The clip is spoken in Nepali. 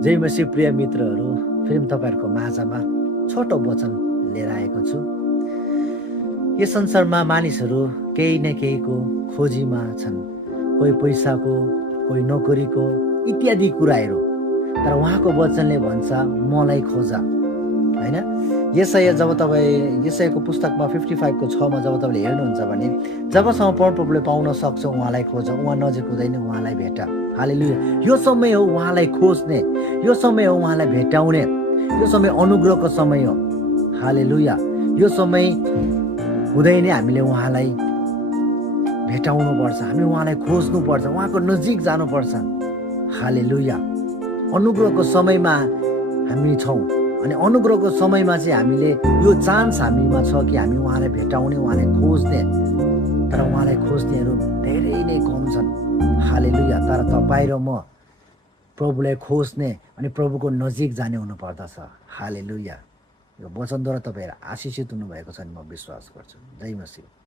जय मसी प्रिय मित्रहरू, फेरि तपाईँहरूको माझमा छोटो वचन लिएर आएको छु। यस संसारमा मानिसहरू केही न केहीको खोजीमा छन्, कोही पैसाको, कोही नोकरीको इत्यादि कुराहरू। तर उहाँको वचनले भन्छ मलाई खोज, हैन? यसैया जब तपाईँ यसैयाको पुस्तकमा 55 को 6 मा जब तपाईँले हेर्नुहुन्छ भने जबसम्म परमप्रभुले पाउन सक्छ उहाँलाई खोज, उहाँ नजिक हुँदैन उहाँलाई भेट। हालेलुया। यो समय हो उहाँलाई खोज्ने, यो समय हो उहाँलाई भेटाउने, यो समय अनुग्रहको समय हो। हालेलुया। यो समय हुँदै नै हामीले उहाँलाई भेटाउनु पर्छ, हामी उहाँलाई खोज्नु पर्छ, उहाँको नजिक जानुपर्छ। हालेलुया। अनुग्रहको समयमा हामी छौँ अनि अनुग्रहको समयमा चाहिँ हामीले यो चान्स हामीमा छ कि हामी उहाँलाई भेटाउने, उहाँलाई खोज्ने। तर उहाँलाई खोज्नेहरू धेरै नै कम छन्। हालेलुया। तर तपाईँ र म प्रभुलाई खोज्ने अनि प्रभुको नजिक जाने हुनुपर्दछ। हालेलुया। यो वचनद्वारा तपाईँहरू आशिषित हुनुभएको छ नि म विश्वास गर्छु। जय मसीह।